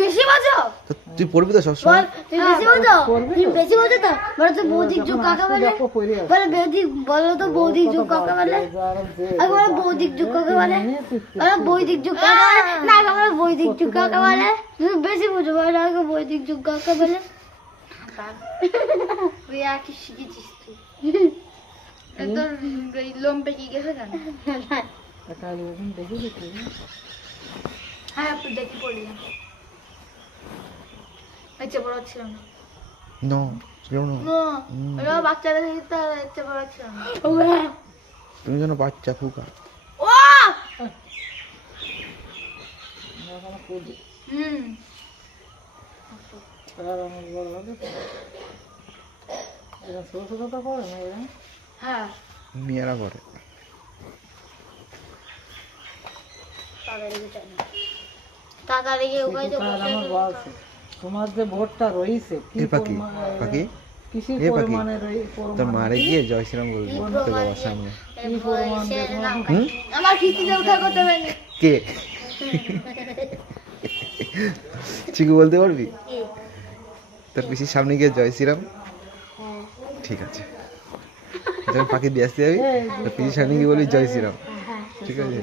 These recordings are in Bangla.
বেশি বাজো তুই পড়বি তো সবসময়? তুই বেশি বাজো, তুই বেশি বাজো তো। বলো তো বৌদিক যুগ কাকে বলে? বলো বৌদিক, বলো তো বৌদিক যুগ কাকে বলে? আগে বলো বৌদিক যুগ কাকে বলে? বলো বৈদিক যুগ কাকে বলে? না আগে বলো বৈদিক যুগ কাকে বলে? তুমি বেশি বুঝো, বলো আগে বৈদিক যুগ কাকে বলে? তুই আর কি শিখেছিস তুই? একদম লোম পেকে গেছে কেন? হ্যাঁ একটু দেখি পড়লাম। আচ্ছা বড় ছিল না। নো ছিল না। ওরা বাচ্চারা থেকে তো আচ্ছা বড় ছিল না। তুমি যেন বাচ্চা ফুকা। ও হুম হ্যাঁ মেয়েরা করে। তাড়াতাড়ি গিয়ে ওখানে যে তোমার যে ভোটটা রয়েছে এ পাখি পাখি কিসের এ পাখি পরিমাণে তোর মারে গিয়ে জয় শ্রীরাম বলবি তোর বাবার সামনে। আমার কিস্তিতে উঠা করতে পারি। কে চিকু বলতে পারবি? তোর পিসির সামনে গিয়ে জয় শ্রীরাম। ঠিক আছে, যখন পাখি দিয়ে আসতে যাবি তোর পিসির সামনে গিয়ে বলবি জয় শ্রীরাম। ঠিক আছে,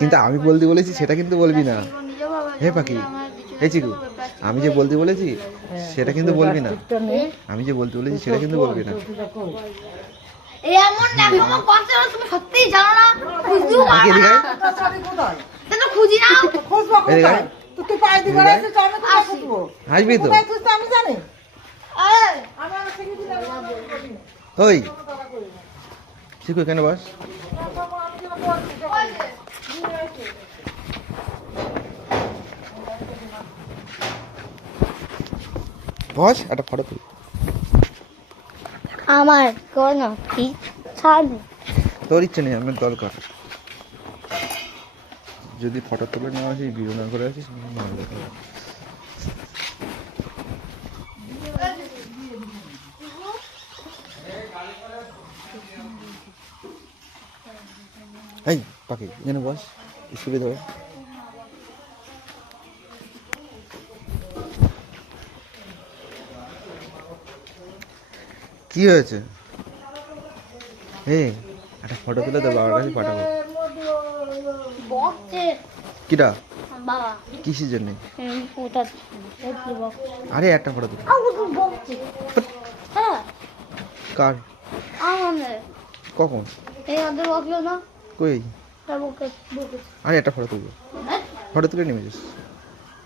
কিন্তু আমি বলতে বলেছি সেটা কিন্তু বলবি না। হে পাখি, হে চিকু, আমি যে বলতে বলেছি সেটা কিন্তু বলবি না। আমি যে বলতে বলেছি সেটা কিন্তু বলবি না। এমন এমন কথা তুমি সত্যিই জানো না, বুঝতেও পাখি পারবে এদিকে না। আয়। তো খুঁজি নাও। এদিকে আয়। তুই পায়ে দিবার আছে তো আমি কোথায় খুঁজবো? আসবি তো? তুই তো আমি জানি এই, আমি আমার থেকে দিলাম। ওই চিকু এখানে বস। বস, একটা ফটো তুল। আমার কোনো ইচ্ছা নেই। তোর ইচ্ছে নেই, আমার দরকার। যদি ফটো তুলে না আসিস, ভিডিও না করে আসিস, ভালো দেখা হবে। এই পাখি এখানে বস, স্কুলে ধরে। কি হয়েছে? এই একটা ফটো তুলে তোর বাবার কাছে পাঠাবো। বকছে কিটা? বাবা। কিসের জন্য? ওটা আরে একটা ফটো তুলে। বকছে। হ্যাঁ কার? আমাদের কখন? এই আমাদের বকলো না। কই? বকে বকে আরে একটা ফটো তুলবো। ফটো তুলে নেমে যাস।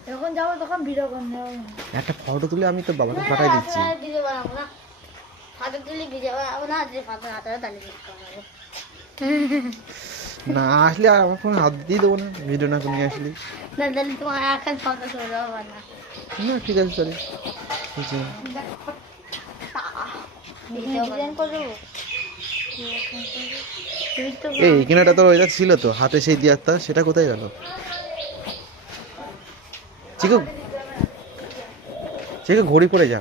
যখন যাবো তখন ভিডিও করে নেবো। একটা ফটো তুলে আমি তোর বাবাকে পাঠাই দিচ্ছি। ভিডিও বানাবো না, হাতে তুলি ভিডিও বানাবো না, যে হাতে হাতে তালি বানাবো। না আসলে আর আমার ফোনে হাত দিয়ে দেবো না, ভিডিও না করে নিয়ে আসলি। না তাহলে তোমার এখন ফটো তুলে দেবো না। না ঠিক আছে চলে। ডিজাইন করে দেবো। এই কিনাটা তোর ওইটা ছিল তো হাতে, সেই দিয়ারটা সেটা কোথায় গেল? চিকু চিকু ঘড়ি পরে যা।